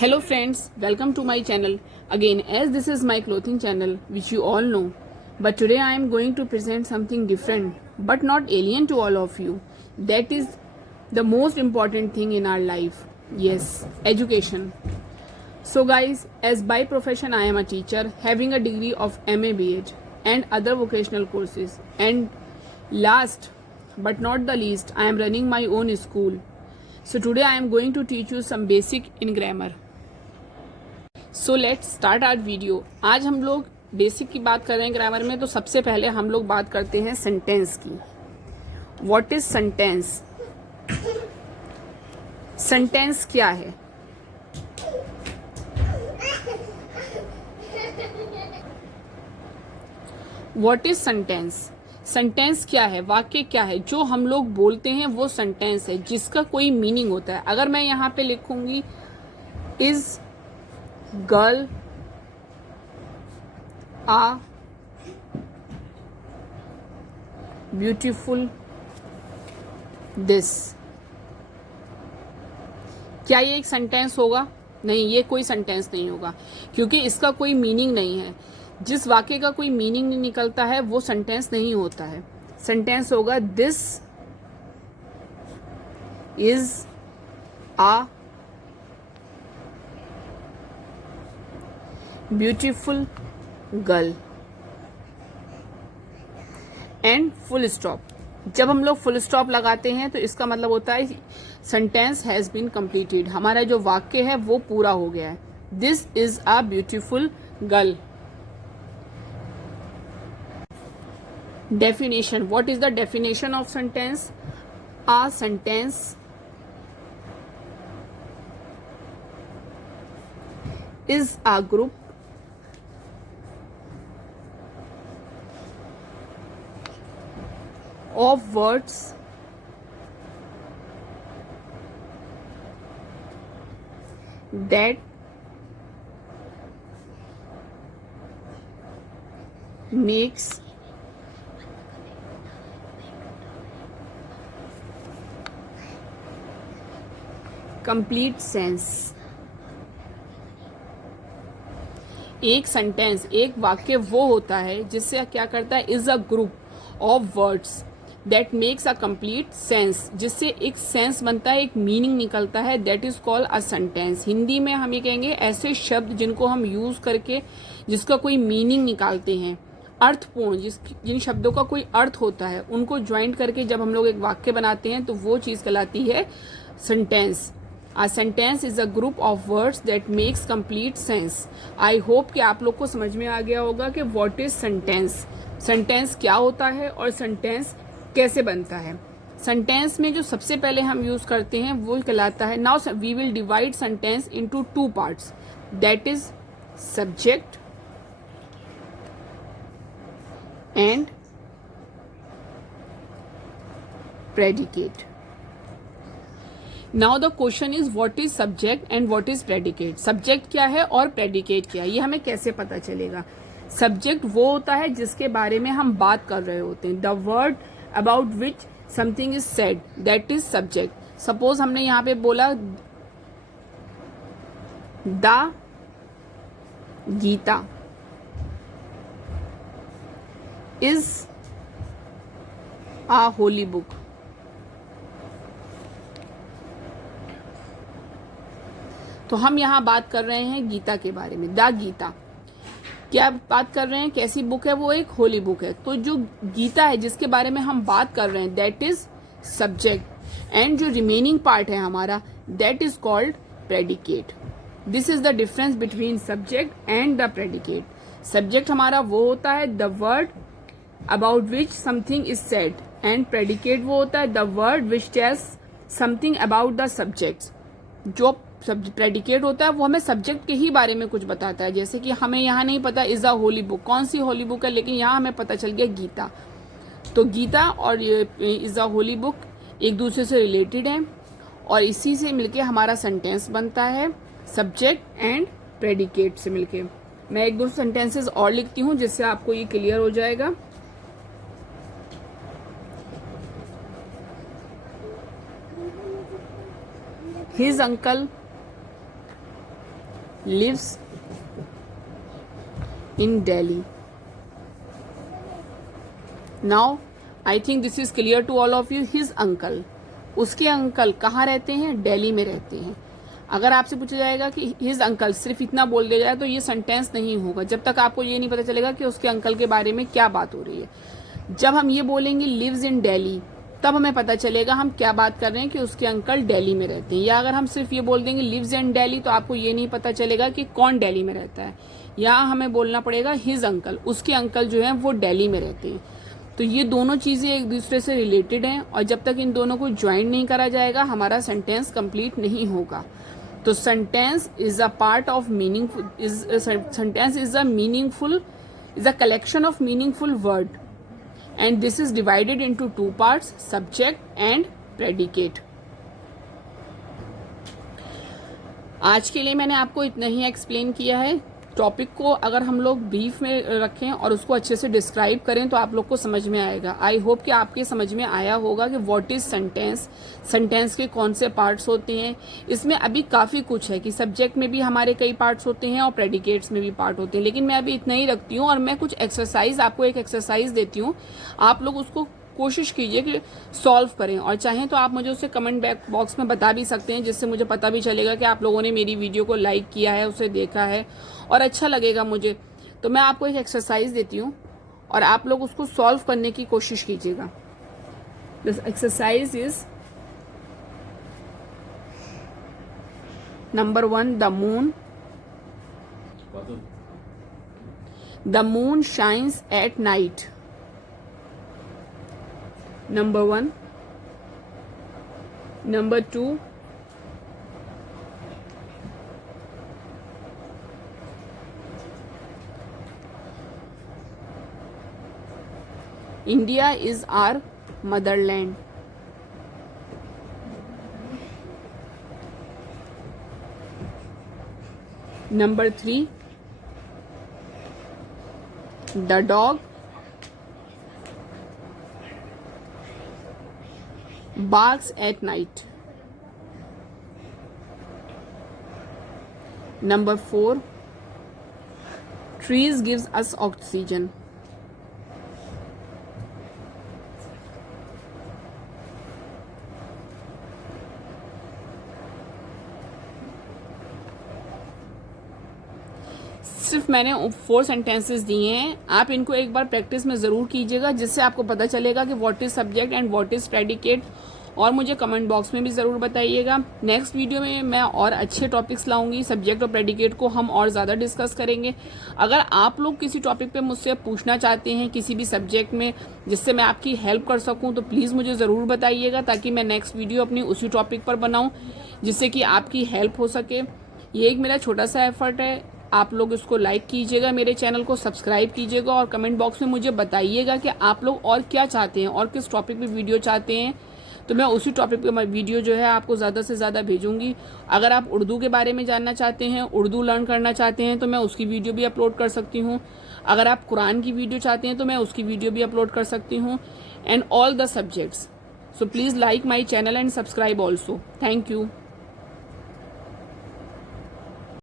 Hello friends, welcome to my channel. Again, as this is my clothing channel, which you all know. But today I am going to present something different, but not alien to all of you. That is the most important thing in our life. Yes, education. So guys, as by profession I am a teacher, having a degree of MA BH and other vocational courses. And last but not the least, I am running my own school. So today I am going to teach you some basic in grammar. So let's start our video. आज हम लोग basic की बात कर रहे हैं grammar में. तो सबसे पहले हम लोग बात करते हैं सेंटेंस की. What is sentence? सेंटेंस क्या है? What is sentence? सेंटेंस क्या है? वाक्य क्या है? जो हम लोग बोलते हैं वो सेंटेंस है, जिसका कोई मीनिंग होता है. अगर मैं यहाँ पे लिखूंगी is girl a beautiful this, क्या ये एक सेंटेंस होगा? नहीं, ये कोई सेंटेंस नहीं होगा, क्योंकि इसका कोई मीनिंग नहीं है. जिस वाक्य का कोई मीनिंग नहीं निकलता है वो सेंटेंस नहीं होता है. सेंटेंस होगा this is a beautiful girl and full stop. जब हम लोग फुल स्टॉप लगाते हैं तो इसका मतलब होता है सेंटेंस हैज बीन कंप्लीटेड. हमारा जो वाक्य है वो पूरा हो गया है. This is a beautiful girl. Definition. What is the definition of sentence? A sentence is a group of words that makes complete sense. एक सेंटेंस, एक वाक्य वो होता है जिससे क्या करता है, is a group of words that makes a complete sense, जिससे एक सेंस बनता है, एक मीनिंग निकलता है. That is called a sentence. Hindi में हम ये कहेंगे ऐसे शब्द जिनको हम यूज करके जिसका कोई मीनिंग निकालते हैं, अर्थपूर्ण, जिन शब्दों का कोई अर्थ होता है, उनको ज्वाइंट करके जब हम लोग एक वाक्य बनाते हैं तो वो चीज कहलाती है sentence. A sentence is a group of words that makes complete sense. I hope कि आप लोग को समझ में आ गया होगा कि what is sentence. सेंटेंस क्या होता है और सेंटेंस कैसे बनता है. सेंटेंस में जो सबसे पहले हम यूज करते हैं वो कहलाता है, now we will divide sentence into two parts. That is subject and predicate. Now the question is what is subject and what is predicate. Subject क्या है और प्रेडिकेट क्या है, ये हमें कैसे पता चलेगा? सब्जेक्ट वो होता है जिसके बारे में हम बात कर रहे होते हैं. The word about which something is said, that is subject. Suppose हमने यहाँ पे बोला the Gita is a holy book. तो हम यहाँ बात कर रहे हैं गीता के बारे में. द गीता क्या बात कर रहे हैं, कैसी बुक है? वो एक होली बुक है. तो जो गीता है जिसके बारे में हम बात कर रहे हैं दैट इज सब्जेक्ट, एंड जो रिमेनिंग पार्ट है हमारा that is called predicate. This is the difference between subject and the predicate. Subject हमारा वो होता है the word about which something is said, and predicate वो होता है the word which tells something about the subject. जो predicate होता है वो हमें सब्जेक्ट के ही बारे में कुछ बताता है. जैसे कि हमें यहाँ नहीं पता इज अ होली बुक, कौन सी होली बुक है, लेकिन यहाँ हमें पता चल गया गीता. तो गीता और इज अ होली बुक एक दूसरे से रिलेटेड हैं, और इसी से मिलके हमारा सेंटेंस बनता है, सब्जेक्ट एंड प्रेडिकेट से मिलके. मैं एक दो सेंटेंसेस और लिखती हूँ जिससे आपको ये क्लियर हो जाएगा. His uncle lives in Delhi. Now I think this is clear to all of you. His uncle, उसके अंकल कहाँ रहते हैं? दिल्ली में रहते हैं। अगर आपसे पूछा जाएगा कि हिज अंकल, सिर्फ इतना बोल दिया जाए तो ये सेंटेंस नहीं होगा जब तक आपको ये नहीं पता चलेगा कि उसके अंकल के बारे में क्या बात हो रही है। जब हम ये बोलेंगे लिव्स इन दिल्ली, तब हमें पता चलेगा हम क्या बात कर रहे हैं कि उसके अंकल दिल्ली में रहते हैं। या अगर हम सिर्फ ये बोल देंगे लिव्स इन दिल्ली, तो आपको ये नहीं पता चलेगा कि कौन दिल्ली में रहता है। यहाँ हमें बोलना पड़ेगा हिज अंकल, उसके अंकल जो है वो दिल्ली में रहते हैं। तो ये दोनों चीजें एक दूसरे से रिलेटेड हैं, और जब तक इन दोनों को ज्वाइन नहीं करा जाएगा हमारा सेंटेंस कंप्लीट नहीं होगा। तो sentence is a part of meaningful, sentence is a collection of meaningful word, and this is divided into two parts, subject and predicate. आज के लिए मैंने आपको इतना ही एक्सप्लेन किया है। टॉपिक को अगर हम लोग ब्रीफ में रखें और उसको अच्छे से डिस्क्राइब करें तो आप लोग को समझ में आएगा। आई होप कि आपके समझ में आया होगा कि व्हाट इज सेंटेंस, सेंटेंस के कौन से पार्ट्स होते हैं। इसमें अभी काफ़ी कुछ है कि सब्जेक्ट में भी हमारे कई पार्ट्स होते हैं और प्रेडिकेट्स में भी पार्ट होते हैं, लेकिन मैं अभी इतना ही रखती हूँ और मैं कुछ एक्सरसाइज, आपको एक एक्सरसाइज देती हूँ, आप लोग उसको कोशिश कीजिए कि सॉल्व करें, और चाहें तो आप मुझे उसे कमेंट बॉक्स में बता भी सकते हैं, जिससे मुझे पता भी चलेगा कि आप लोगों ने मेरी वीडियो को लाइक किया है, उसे देखा है और अच्छा लगेगा मुझे। तो मैं आपको एक एक्सरसाइज देती हूँ और आप लोग उसको सॉल्व करने की कोशिश कीजिएगा। This exercise is number 1, the moon shines at night. Number 1. Number 2, India is our motherland. Number 3, the dog barks at night. Number 4, trees gives us oxygen. सिर्फ मैंने 4 सेंटेंसेस दिए हैं, आप इनको एक बार प्रैक्टिस में ज़रूर कीजिएगा, जिससे आपको पता चलेगा कि what is subject and what is predicate, और मुझे कमेंट बॉक्स में भी ज़रूर बताइएगा। नेक्स्ट वीडियो में मैं और अच्छे टॉपिक्स लाऊंगी, सब्जेक्ट और प्रेडिकेट को हम और ज़्यादा डिस्कस करेंगे। अगर आप लोग किसी टॉपिक पे मुझसे पूछना चाहते हैं किसी भी सब्जेक्ट में, जिससे मैं आपकी हेल्प कर सकूं, तो प्लीज़ मुझे ज़रूर बताइएगा, ताकि मैं नेक्स्ट वीडियो अपनी उसी टॉपिक पर बनाऊँ, जिससे कि आपकी हेल्प हो सके। ये एक मेरा छोटा सा एफर्ट है, आप लोग इसको लाइक कीजिएगा, मेरे चैनल को सब्सक्राइब कीजिएगा, और कमेंट बॉक्स में मुझे बताइएगा कि आप लोग और क्या चाहते हैं और किस टॉपिक पे वीडियो चाहते हैं, तो मैं उसी टॉपिक पे वीडियो जो है आपको ज़्यादा से ज़्यादा भेजूंगी। अगर आप उर्दू के बारे में जानना चाहते हैं, उर्दू लर्न करना चाहते हैं, तो मैं उसकी वीडियो भी अपलोड कर सकती हूँ। अगर आप कुरान की वीडियो चाहते हैं तो मैं उसकी वीडियो भी अपलोड कर सकती हूँ, and all the subjects. So please like my channel and subscribe also. Thank you.